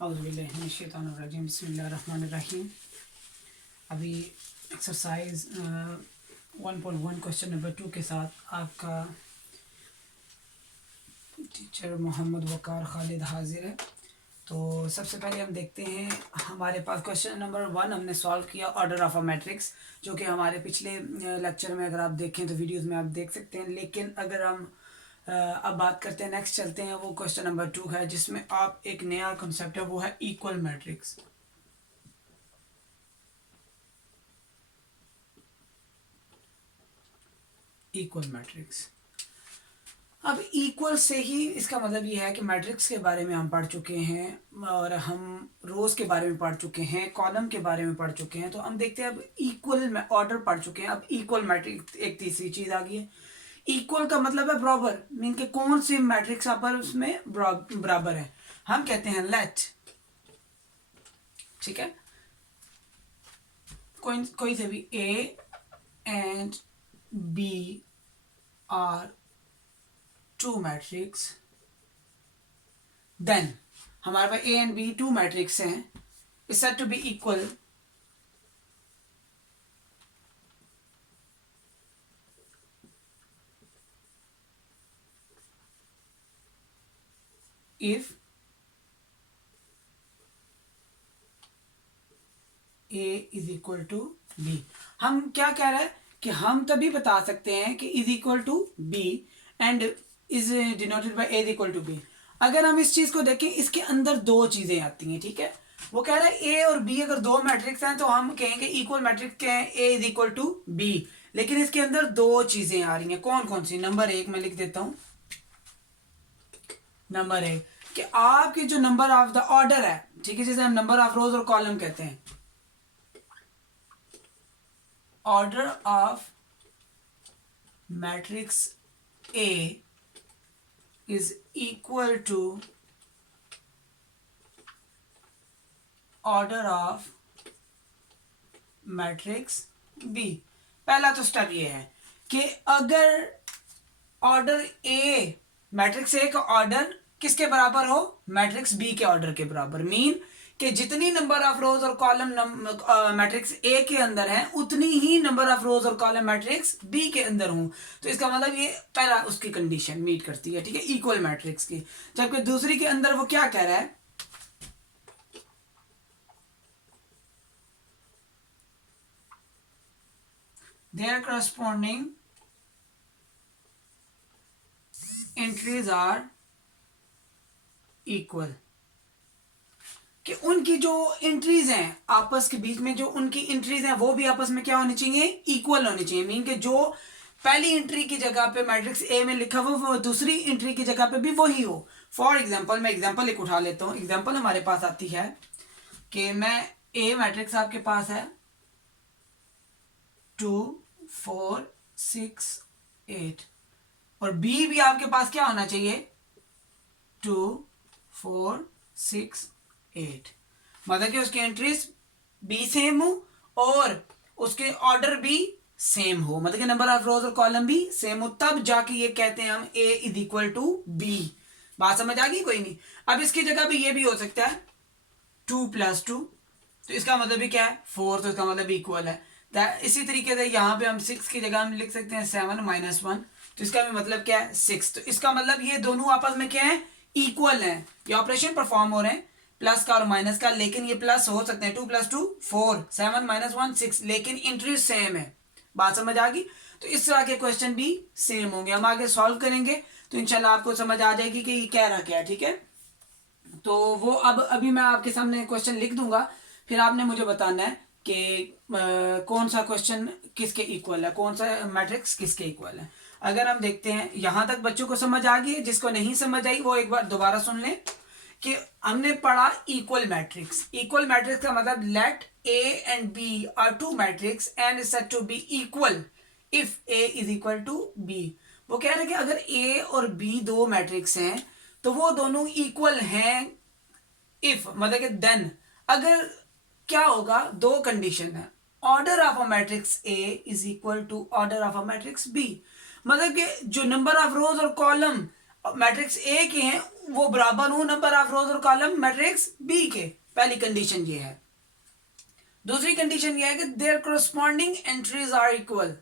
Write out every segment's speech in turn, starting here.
औज़ुबिल्लाहिमिनश्शैतानिर्रजीम बिस्मिल्लाहिर्रहमानिर्रहीम। अभी exercise 1.1 question number 2 के साथ आपका टीचर मोहम्मद वकार खालिद हाजिर है। तो सबसे पहले हम देखते हैं, हमारे पास क्वेश्चन नंबर 1 हमने सॉल्व किया ऑर्डर ऑफ अ मैट्रिक्स, जो कि हमारे पिछले लेक्चर में अगर आप देखें तो वीडियोस में आप देख सकते हैं। लेकिन अगर हम अब बात करते हैं, नेक्स्ट चलते हैं, वो क्वेश्चन नंबर 2 है जिसमें आप एक नया कॉन्सेप्ट है, वो है इक्वल मैट्रिक्स। इक्वल मैट्रिक्स, अब इक्वल से ही इसका मतलब ये है कि मैट्रिक्स के बारे में हम पढ़ चुके हैं और हम रोज के बारे में पढ़ चुके हैं, कॉलम के बारे में पढ़ चुके हैं। तो हम देखते हैं अब इक्वल ऑर्डर पढ़ चुके हैं, अब इक्वल मैट्रिक्स एक तीसरी चीज आ गई है। इक्वल का मतलब है बराबर, मीन के कौन सी मैट्रिक्स पर उसमें बराबर है, हम कहते हैं लेट। ठीक है, कोई से भी A and B are two matrix, then हमारे पास A and B two matrix हैं, is said to B equal if A is equal to B. हम क्या कह रहे हैं कि हम तभी बता सकते हैं कि is equal to B and is denoted by A is equal to B. अगर हम इस चीज को देखें, इसके अंदर दो चीजें आती हैं। ठीक है, वो कह रहा है ए और बी अगर दो मैट्रिक्स हैं तो हम कहेंगे इक्वल मैट्रिक्स क्या है, ए इज इक्वल टू बी। लेकिन इसके अंदर दो चीजें आ रही हैं, कौन कौन सी? नंबर एक मैं लिख देता हूं, नंबर एक कि आपके जो नंबर ऑफ द ऑर्डर है, ठीक है, जैसे हम नंबर ऑफ रोज और कॉलम कहते हैं, order of matrix A is equal to order of matrix B. पहला तो स्टेप ये है कि अगर ऑर्डर ए, मैट्रिक्स ए का ऑर्डर किसके बराबर हो, मैट्रिक्स बी के ऑर्डर के बराबर, मीन कि जितनी नंबर ऑफ रोज और कॉलम मैट्रिक्स ए के अंदर है उतनी ही नंबर ऑफ रोज और कॉलम मैट्रिक्स बी के अंदर हूं। तो इसका मतलब ये पहला उसकी कंडीशन मीट करती है, ठीक है, इक्वल मैट्रिक्स की। जबकि दूसरी के अंदर वो क्या कह रहा है, their corresponding entries are equal, कि उनकी जो एंट्रीज हैं आपस के बीच में, जो उनकी एंट्रीज हैं वो भी आपस में क्या होनी चाहिए, इक्वल होनी चाहिए। मीन कि जो पहली एंट्री की जगह पे मैट्रिक्स ए में लिखा हुआ वो दूसरी एंट्री की जगह पे भी वही हो। फॉर एग्जांपल, मैं एग्जांपल एक उठा लेता हूं। एग्जांपल हमारे पास आती है कि मैं ए मैट्रिक्स आपके पास है 2 4 6 8 और बी भी आपके पास क्या होना चाहिए 2 4 6 8, मतलब कि उसकी एंट्रीज बी सेम हो और उसके ऑर्डर भी सेम हो, मतलब कि नंबर ऑफ रोज और कॉलम भी सेम हो, तब जाके ये कहते हैं हम ए इज इक्वल टू बी। बात समझ आ गई? कोई नहीं। अब इसकी जगह पे ये भी हो सकता है 2 + 2, तो इसका मतलब भी क्या है 4, तो इसका मतलब इक्वल है। इसी तरीके से यहाँ पे हम 6 की जगह हम लिख सकते हैं 7 - 1, तो इसका भी मतलब क्या है 6। तो इसका मतलब ये दोनों आपस में क्या है, इक्वल है। ये ऑपरेशन परफॉर्म हो रहे हैं प्लस का और माइनस का, लेकिन ये प्लस हो सकते हैं 2 + 2 4, 7 - 1 6, लेकिन इंट्री सेम है। बात समझ आ गई? तो इस तरह के क्वेश्चन भी सेम होंगे। हम आगे सॉल्व करेंगे तो इंशाल्लाह आपको समझ आ जाएगी कि ये कह रहा क्या है। ठीक है, तो वो अब अभी मैं आपके सामने क्वेश्चन लिख दूंगा, फिर आपने मुझे बताना है कि कौन सा क्वेश्चन किसके इक्वल है, कौन सा मैट्रिक्स किसके इक्वल है। अगर हम देखते हैं यहां तक बच्चों को समझ आ गई है, जिसको नहीं समझ आई वो एक बार दोबारा सुन लें कि हमने पढ़ा इक्वल मैट्रिक्स। इक्वल मैट्रिक्स का मतलब let A and B are two matrix and is said to B equal if A is equal to B. वो कह रहे हैं कि अगर ए और बी दो मैट्रिक्स हैं तो वो दोनों इक्वल हैं इफ, मतलब कि देन, अगर क्या होगा, दो कंडीशन है, order of a matrix A is equal to order of a matrix B, मतलब कि जो नंबर ऑफ रोज और कॉलम मैट्रिक्स ए के हैं वो बराबर हो नंबर ऑफ रोज और कॉलम मैट्रिक्स बी के। पहली कंडीशन ये है। दूसरी कंडीशन ये है कि their corresponding entries are equal,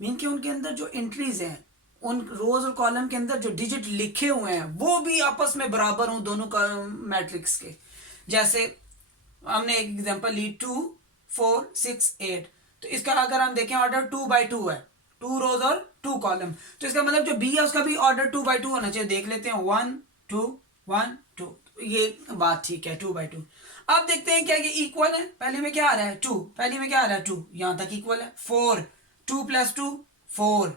mean कि उनके अंदर जो एंट्रीज हैं उन रोज और कॉलम के अंदर जो डिजिट लिखे हुए हैं वो भी आपस में बराबर हों दोनों मैट्रिक्स के। जैसे हमने एक एग्जांपल ली 2 4 6 8, तो इसका अगर हम देखें ऑर्डर 2 by 2 है, 2 रोज और 2 कॉलम, तो इसका मतलब जो बी है उसका भी ऑर्डर 2 by 2 होना चाहिए। देख लेते हैं 1 2 1 2, ये बात ठीक है 2 by 2। अब देखते हैं क्या ये इक्वल है। पहले में क्या आ रहा है 2, पहले में क्या आ रहा है 2, यहां तक इक्वल है। 4 2 + 2 4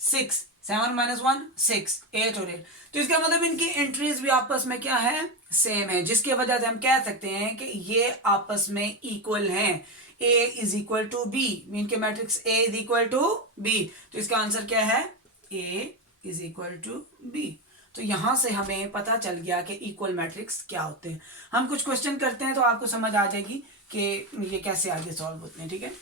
6 7 - 1 6 8 और 8, तो इसका मतलब इनकी एंट्रीज भी आपस में क्या है सेम है, जिसकी वजह से हम कह सकते हैं कि ये आपस में इक्वल हैं। A = B, मीन के मैट्रिक्स A = B, तो इसका आंसर क्या है A = B। तो यहां से हमें पता चल गया कि इक्वल मैट्रिक्स क्या होते हैं। हम कुछ क्वेश्चन करते हैं तो आपको समझ आ जाएगी कि ये कैसे आगे सॉल्व होते हैं। ठीक है,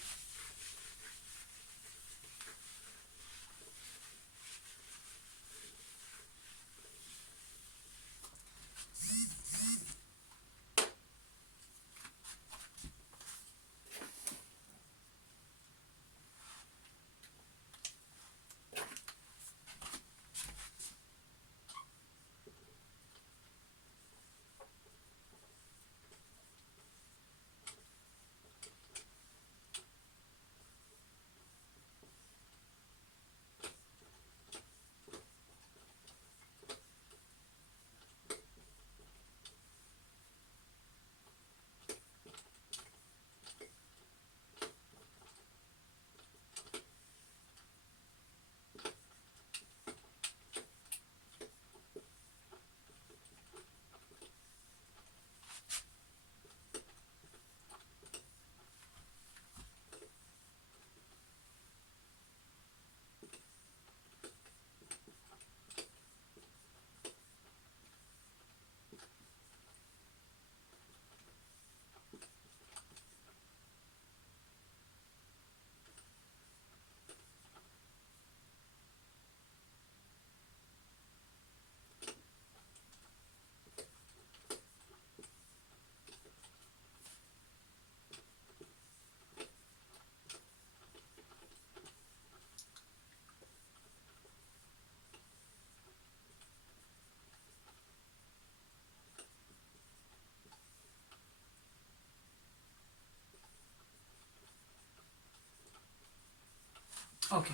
ओके।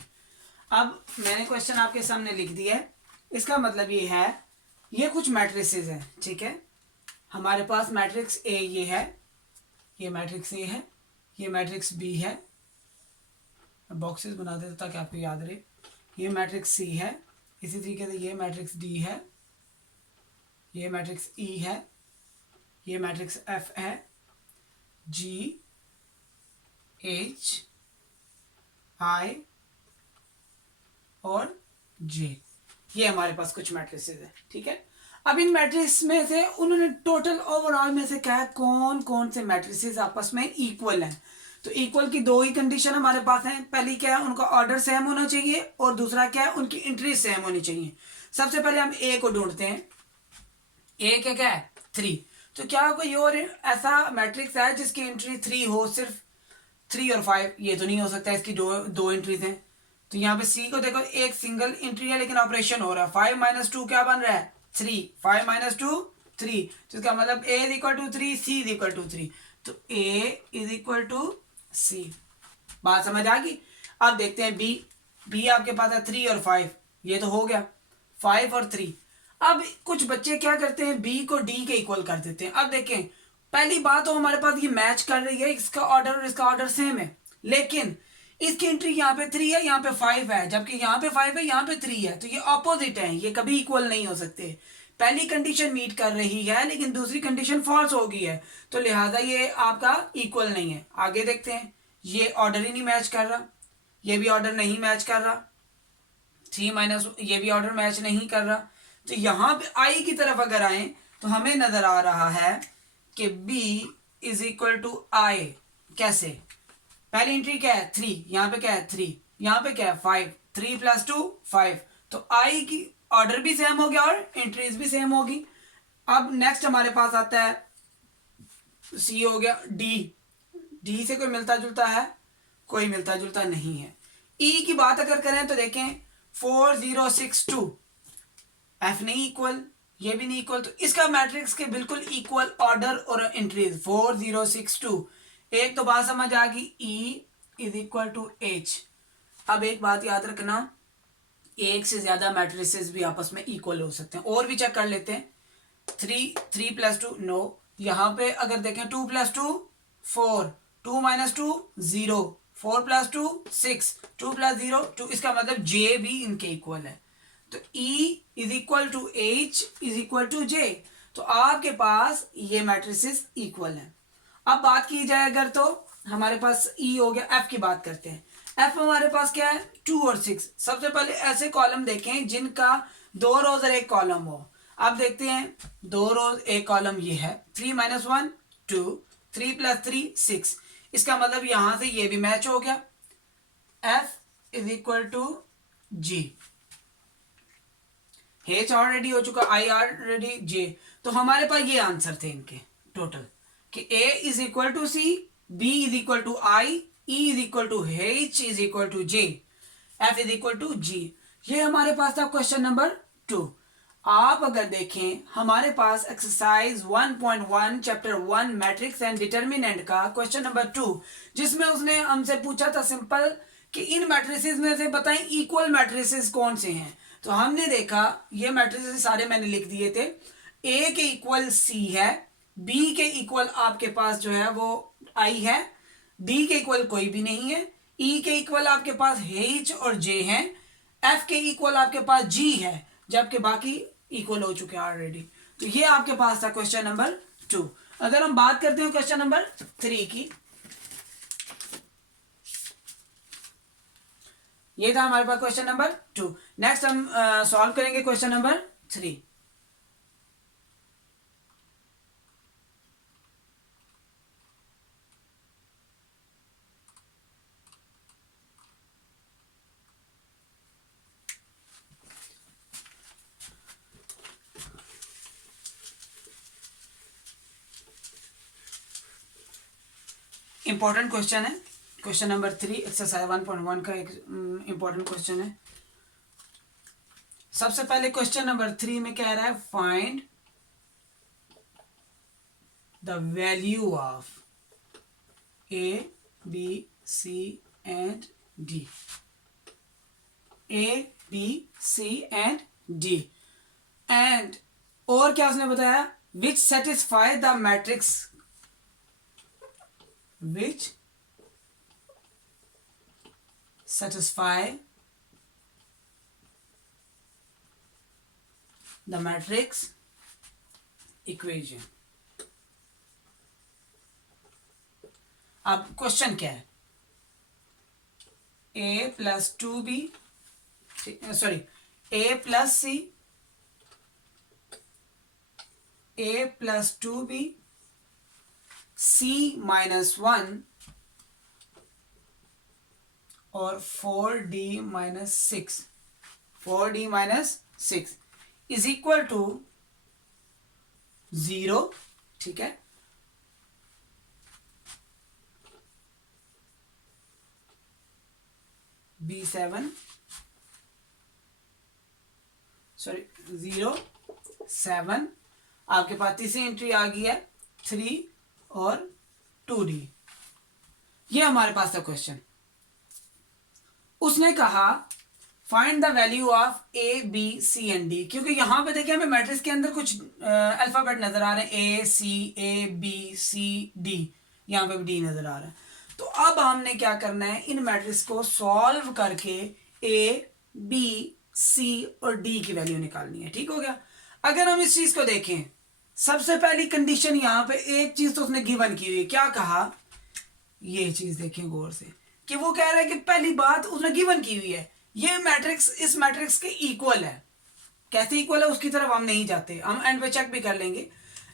अब मैंने क्वेश्चन आपके सामने लिख दिया है। इसका मतलब ये है ये कुछ मैट्रिसेस हैं। ठीक है, हमारे पास मैट्रिक्स ए ये है, ये मैट्रिक्स ए है, ये मैट्रिक्स बी है, बॉक्सेस बना देते ताकि आपको याद रहे। ये मैट्रिक्स सी है, इसी तरीके से ये मैट्रिक्स डी है, ये मैट्रिक्स ई है, ये मैट्रिक्स एफ है, जी एच आई और जे, ये हमारे पास कुछ मैट्रिसेस है। ठीक है, अब इन मैट्रिक्स में से उन्होंने टोटल ओवरऑल में से कहा कौन कौन से मैट्रिसेस आपस में इक्वल हैं। तो इक्वल की दो ही कंडीशन हमारे पास है। पहली क्या है, उनका ऑर्डर सेम होना चाहिए, और दूसरा क्या है, उनकी एंट्री सेम होनी चाहिए। सबसे पहले हम ए को ढूंढते हैं। ए क्या है 3, तो क्या कोई और ऐसा मैट्रिक्स है जिसकी एंट्री 3 हो, सिर्फ 3 और 5? ये तो नहीं हो सकता, इसकी दो एंट्रीज हैं। तो यहाँ पे सी को देखो, एक सिंगल एंट्री है लेकिन ऑपरेशन हो रहा है। 5 - 2 क्या बन रहा है 3, 5 - 2 3, तो इसका मतलब A = 3, C = 3, तो A = C। बात समझ आ गई। अब देखते हैं बी आपके पास है 3 और 5, ये तो हो गया 5 और 3। अब कुछ बच्चे क्या करते हैं, बी को डी के इक्वल कर देते हैं। अब देखें, पहली बात तो हमारे पास ये मैच कर रही है, इसका ऑर्डर और इसका ऑर्डर सेम है, लेकिन इसकी एंट्री यहाँ पे 3 है, यहाँ पे 5 है, जबकि यहाँ पे 5 है, यहाँ पे 3 है, तो ये ऑपोजिट है, ये कभी इक्वल नहीं हो सकते। पहली कंडीशन मीट कर रही है लेकिन दूसरी कंडीशन फॉल्स हो गई है, तो लिहाजा ये आपका इक्वल नहीं है। आगे देखते हैं, ये ऑर्डर ही नहीं मैच कर रहा, ये भी ऑर्डर नहीं मैच कर रहा, 3 - ये भी ऑर्डर मैच नहीं कर रहा। तो यहाँ पे आई की तरफ अगर आए तो हमें नजर आ रहा है कि B = I। कैसे, पहली एंट्री क्या है 3, यहाँ पे क्या है 3, यहाँ पे क्या है 5, 3 + 2 5, तो I की ऑर्डर भी सेम हो गया और एंट्रीज भी सेम होगी। अब नेक्स्ट हमारे पास आता है सी हो गया, डी से कोई मिलता जुलता है? कोई मिलता जुलता नहीं है। ई की बात अगर करें तो देखें 4062, एफ नहीं इक्वल, ये भी नहीं इक्वल, तो इसका मैट्रिक्स के बिल्कुल इक्वल ऑर्डर और एंट्रीज 4062। एक तो बात समझ आ गई, E is equal to H. अब एक बात याद रखना, एक से ज्यादा मैट्रिसेस भी आपस में इक्वल हो सकते हैं। और भी चेक कर लेते हैं, 3 + 2 नो, यहां पे अगर देखें 2 + 2 4, 2 - 2 0, 4 + 2 6, 2 + 0 2, इसका मतलब जे भी इनके इक्वल है। तो E is equal to H is equal to J। तो आपके पास ये मैट्रिसेस इक्वल हैं। अब बात की जाए अगर, तो हमारे पास E हो गया। F की बात करते हैं। F हमारे पास क्या है, 2 और 6। सबसे पहले ऐसे कॉलम देखें जिनका 2 रोज और 1 कॉलम हो। अब देखते हैं 2 रोज 1 कॉलम, ये है 3 - 1 2, 3 + 3 6। इसका मतलब यहां से ये भी मैच हो गया। F is equal to G, H already हो चुका, I ऑलरेडी, J। तो हमारे पास ये आंसर थे इनके टोटल, कि A is equal to C, B is equal to I, E is equal to H is equal to J, F is equal to G। ये हमारे पास था क्वेश्चन नंबर 2। आप अगर देखें हमारे पास exercise 1.1 chapter 1 matrix and determinant का question number 2, जिसमें उसने हमसे पूछा था सिंपल कि इन मैट्रिसेस में से बताएं इक्वल मैट्रिसेस कौन से हैं। तो हमने देखा ये मैट्रिसेस सारे मैंने लिख दिए थे। ए के इक्वल सी है, बी के इक्वल आपके पास जो है वो आई है, डी के इक्वल कोई भी नहीं है, ई के इक्वल आपके पास एच और जे हैं, एफ के इक्वल आपके पास जी है, जबकि बाकी इक्वल हो चुके हैं ऑलरेडी। तो ये आपके पास था क्वेश्चन नंबर 2। अगर हम बात करते हैं क्वेश्चन नंबर 3 की, ये था हमारे पास क्वेश्चन नंबर 2। नेक्स्ट हम सॉल्व करेंगे क्वेश्चन नंबर 3। इंपॉर्टेंट क्वेश्चन है क्वेश्चन नंबर 3, एक्सरसाइज 1.1 का एक इंपॉर्टेंट क्वेश्चन है। सबसे पहले क्वेश्चन नंबर 3 में कह रहा है find the value of A, B, C and D। A, B, C and D। And और क्या उसने बताया, विच satisfy the matrix, which satisfy the matrix equation। अब क्वेश्चन क्या है, a + 2b, sorry a + c, a + 2b, C - 1 और 4D - 6, 4D - 6 is equal to 0। ठीक है, B7, सॉरी 0 7, आपके पास तीसरी एंट्री आ गई है 3 और 2D। ये हमारे पास था क्वेश्चन। उसने कहा find the value of A, B, C and D, क्योंकि यहां पे देखिए हमें मैट्रिक्स के अंदर कुछ अल्फाबेट नजर आ रहे हैं, A, C, A, B, C, D, यहां पे भी D नजर आ रहा है। तो अब हमने क्या करना है, इन मैट्रिक्स को सॉल्व करके A, B, C और D की वैल्यू निकालनी है। ठीक हो गया। अगर हम इस चीज को देखें, सबसे पहली कंडीशन यहां पे एक चीज तो उसने गिवन की हुई है, क्या कहा, ये चीज देखें गौर से, कि वो कह रहा है कि पहली बात उसने गिवन की हुई है, ये मैट्रिक्स इस मैट्रिक्स के इक्वल है। कैसे इक्वल है उसकी तरफ हम नहीं जाते, हम एंड पे चेक भी कर लेंगे,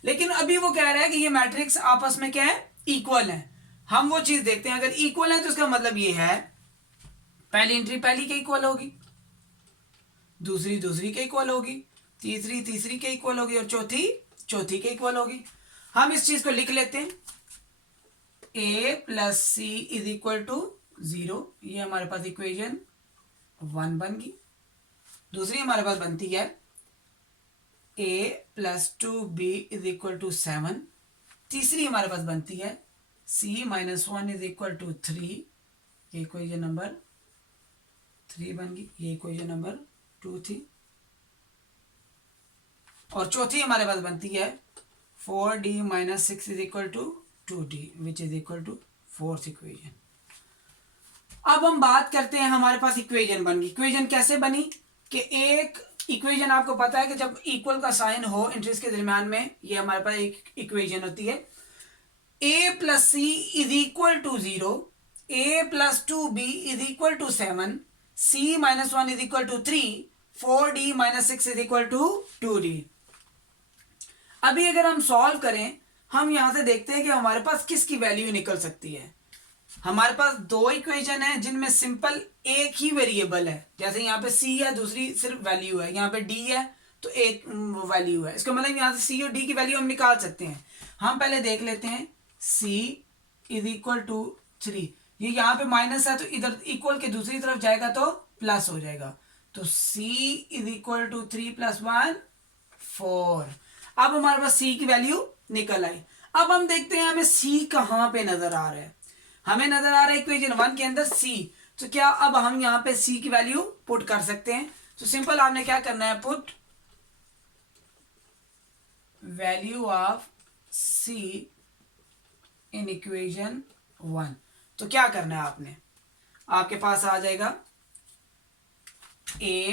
लेकिन अभी वो कह रहा है कि ये मैट्रिक्स आपस में क्या है, इक्वल है। हम वो चीज देखते हैं, अगर इक्वल है तो इसका मतलब ये है पहली एंट्री पहली के इक्वल होगी, दूसरी के इक्वल होगी, तीसरी के इक्वल होगी और चौथी के इक्वल होगी। हम इस चीज को लिख लेते हैं, a plus c is equal to 0। ये हमारे पास इक्वेशन 1 बन गई। दूसरी हमारे पास बनती है a plus 2b is equal to 7। तीसरी हमारे पास बनती है c minus 1 is equal to 3। ये इक्वेशन नंबर 3 बन गई। ये इक्वेशन नंबर 2 थी। और चौथी हमारे पास बनती है 4d minus 6 is equal to 2d which is equal to fourth equation. अब हम बात करते हैं, हमारे पास इक्वेशन बन गई। इक्वेशन कैसे बनी कि एक इक्वेशन आपको पता है कि जब इक्वल का साइन हो इंटरेस्ट के दरमियान में, ये हमारे पास एक इक्वेशन होती है a plus c is equal to 0, a plus 2b is equal to 7, c minus 1 is equal to 3, 4d minus 6 is equal to 2d। अभी अगर हम सॉल्व करें, हम यहां से देखते हैं कि हमारे पास किसकी वैल्यू निकल सकती है। हमारे पास दो इक्वेशन है जिनमें सिंपल एक ही वेरिएबल है, जैसे यहाँ पे c है, दूसरी सिर्फ वैल्यू है, यहाँ पे d है तो एक वैल्यू है। इसका मतलब यहाँ से c और d की वैल्यू हम निकाल सकते हैं। हम पहले देख लेते हैं c इज इक्वल टू 3। ये यहाँ पे माइनस है तो इधर इक्वल के दूसरी तरफ जाएगा तो प्लस हो जाएगा, तो c is equal to 3 plus 1 4। अब हमारे पास c की वैल्यू निकल आई। अब हम देखते हैं हमें c कहाँ पे नजर आ रहा है। हमें नजर आ रहा है इक्वेशन 1 के अंदर c, तो क्या अब हम यहाँ पे c की वैल्यू पुट कर सकते हैं। तो सिंपल आपने क्या करना है, put value of c in equation 1। तो क्या करना है आपने, आपके पास आ जाएगा a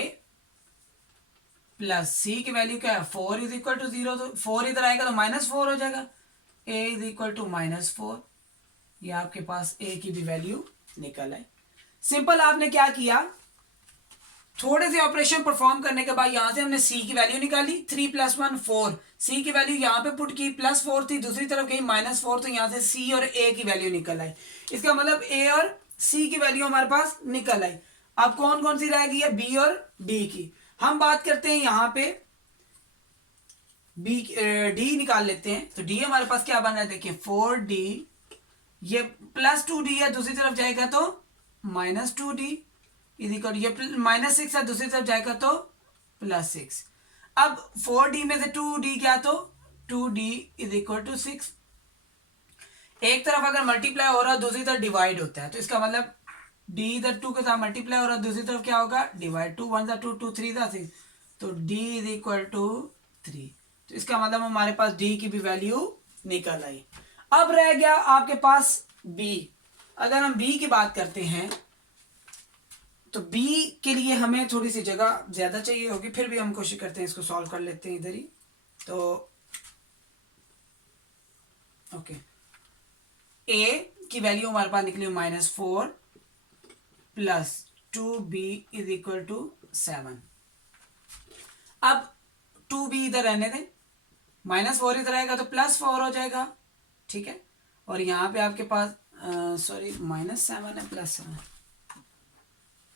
प्लस सी की वैल्यू क्या है 4 इज इक्वल टू 0, तो 4 इधर आएगा तो -4 हो जाएगा, a इज इक्वल टू -4। ये आपके पास a की भी वैल्यू निकल आई। सिंपल आपने क्या किया, थोड़े से ऑपरेशन परफॉर्म करने के बाद यहां से हमने c की वैल्यू निकाली, 3 प्लस 1 4, c की वैल्यू यहां पे पुट की, +4 थी, दूसरी तरफ गई -4, तो यहां से c और a की वैल्यू निकल आई। इसका मतलब a और c की वैल्यू हमारे पास निकल आई। अब कौन कौन सी रह गई है, b और d की। हम बात करते हैं यहां पे d निकाल लेते हैं, तो d हमारे पास क्या बन रहा है, देखिए 4d, ये +2d है, दूसरी तरफ जाएगा तो -2d इज इक्वल, ये -6 है, दूसरी तरफ जाएगा तो +6। अब 4d में से 2d गया तो 2d इज इक्वल टू 6। एक तरफ अगर मल्टीप्लाई हो रहा है, दूसरी तरफ डिवाइड होता है, तो इसका मतलब d इधर 2 के साथ मल्टीप्लाई हो रहा है, दूसरी तरफ क्या होगा, डिवाइड। 2 1 2 2 3 6, तो d इज इक्वल टू 3। तो इसका मतलब हमारे पास d की भी वैल्यू निकल आई। अब रह गया आपके पास b। अगर हम b की बात करते हैं तो b के लिए हमें थोड़ी सी जगह ज्यादा चाहिए होगी, फिर भी हम कोशिश करते हैं इसको सॉल्व कर लेते हैं इधर ही। तो ओके, a की वैल्यू हमारे पास निकली -4 plus 2b is equal to 7। अब 2b इधर रहने दें, -4 इधर आएगा तो +4 हो जाएगा, ठीक है। और यहाँ पे आपके पास सॉरी -7 है +7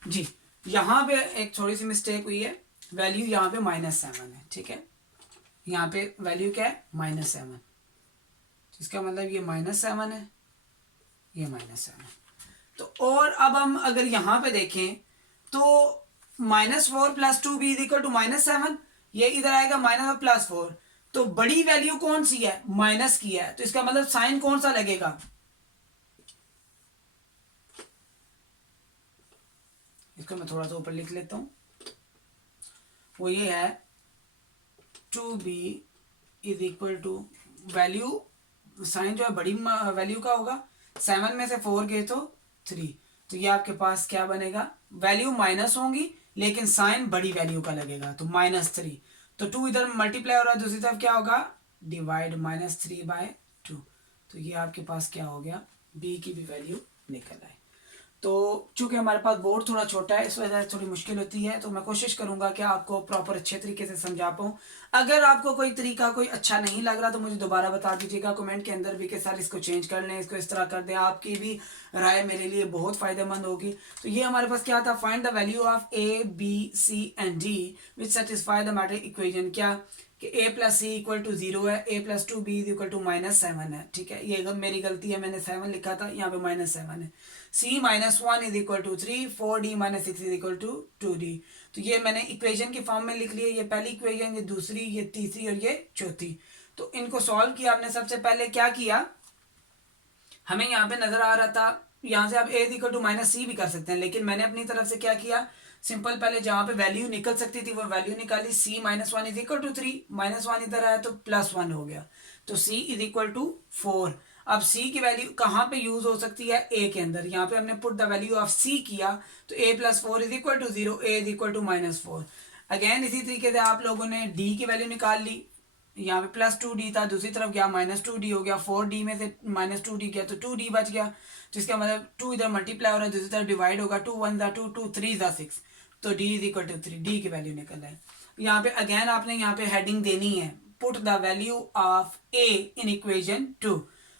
जी, यहाँ पे एक थोड़ी सी मिस्टेक हुई है, वैल्यू यहाँ पे -7 है, ठीक है। यहाँ पे वैल्यू क्या है, -7, इसका मतलब ये -7 है, ये -7 है। तो और अब हम अगर यहाँ पे देखें तो -4 plus 2b is equal to -7, ये इधर आएगा -+4, तो बड़ी वैल्यू कौन सी है, माइनस की है, तो इसका मतलब साइन कौन सा लगेगा, इसको मैं थोड़ा सा ऊपर लिख लेता हूं, वो ये है 2b is equal to value, sign जो है बड़ी वैल्यू का होगा, 7 में से 4 गए तो 3, तो ये आपके पास क्या बनेगा, वैल्यू माइनस होंगी लेकिन साइन बड़ी वैल्यू का लगेगा, तो -3। तो 2 इधर मल्टीप्लाई हो रहा है, दूसरी तरफ क्या होगा, डिवाइड -3/2, तो ये आपके पास क्या हो गया, b की भी वैल्यू निकल आए। तो चूंकि हमारे पास बोर्ड थोड़ा छोटा है, इस वजह से थोड़ी मुश्किल होती है, तो मैं कोशिश करूंगा कि आपको प्रॉपर अच्छे तरीके से समझा पाऊँ। अगर आपको कोई तरीका कोई अच्छा नहीं लग रहा तो मुझे दोबारा बता दीजिएगा कमेंट के अंदर भी कि सर इसको चेंज कर लें, इसको इस तरह कर दें। आपकी भी राय मेरे लिए बहुत फ़ायदेमंद होगी। तो ये हमारे पास क्या था, find the value of a b c and d which satisfy the matrix equation. क्या कि a plus c equal to 0 है, a plus two B equal to -7 है। ठीक है, ये मेरी गलती है, मैंने 7 लिखा था, यहाँ पे -7 है। c minus one is equal to 3, 4d minus 6 is equal to 2d। तो ये मैंने इक्वेशन की फॉर्म में लिख लिया, ये पहली इक्वेशन, ये दूसरी, ये तीसरी और ये चौथी। तो इनको सॉल्व किया आपने। सबसे पहले क्या किया, हमें यहाँ पे नजर आ रहा था, यहाँ से आप a इक्वल टू माइनस सी भी कर सकते हैं, लेकिन मैंने अपनी तरफ से क्या किया, सिंपल पहले जहां पे वैल्यू निकल सकती थी वो वैल्यू निकाली। c minus one is equal to 3, -1 इधर आया तो +1 हो गया, तो c इज इक्वल टू 4। अब c की वैल्यू कहाँ पे यूज हो सकती है, a के अंदर। यहाँ पे हमने put the value of c किया, तो a plus 4 is equal to 0, a is equal to -4। Again इसी तरीके से आप लोगों ने d की वैल्यू निकाल ली, यहाँ पे +2d था, दूसरी तरफ गया -2d हो गया, 4d में से -2d गया तो 2d बच गया। तो इसका मतलब 2 इधर मल्टीप्लाई हो रहा है, दूसरी तरफ डिवाइड होगा, 2 1 2, 2 3 6, तो d is equal to 3, d की वैल्यू निकल है। यहाँ पे अगेन आपने यहाँ पे हेडिंग देनी है, put the value of a in equation 2।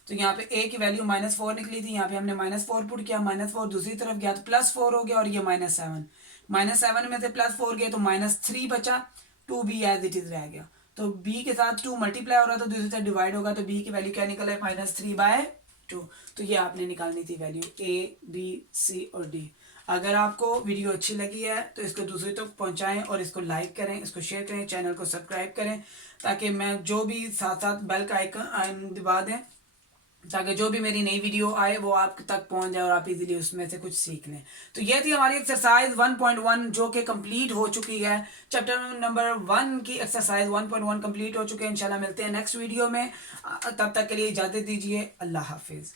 तो यहाँ पे a की वैल्यू -4 निकली थी, यहाँ पे हमने -4 पुट किया, -4 दूसरी तरफ गया तो +4 हो गया, और ये -7, -7 में से +4 गया तो -3 बचा, 2b एज इट इज रह गया। तो b के साथ 2 मल्टीप्लाई हो रहा था, दूसरी तरफ डिवाइड होगा, तो b की वैल्यू क्या निकला है, -3/2। तो ये आपने निकालनी थी वैल्यू a b c और d। अगर आपको वीडियो अच्छी लगी है तो इसको दूसरे तक पहुंचाएं और इसको लाइक करें, इसको शेयर करें, चैनल को सब्सक्राइब करें, ताकि मैं जो भी साथ साथ बेल का आइकन दबा दें, ताकि जो भी मेरी नई वीडियो आए वो आप तक पहुंच जाए और आप इजीली उसमें से कुछ सीख लें। तो ये थी हमारी एक्सरसाइज 1.1 जो कि कंप्लीट हो चुकी है। चैप्टर नंबर 1 की एक्सरसाइज 1.1 कंप्लीट हो चुके हैं। इंशाल्लाह मिलते हैं नेक्स्ट वीडियो में, तब तक के लिए इजाज़त दीजिए। अल्लाह हाफिज़।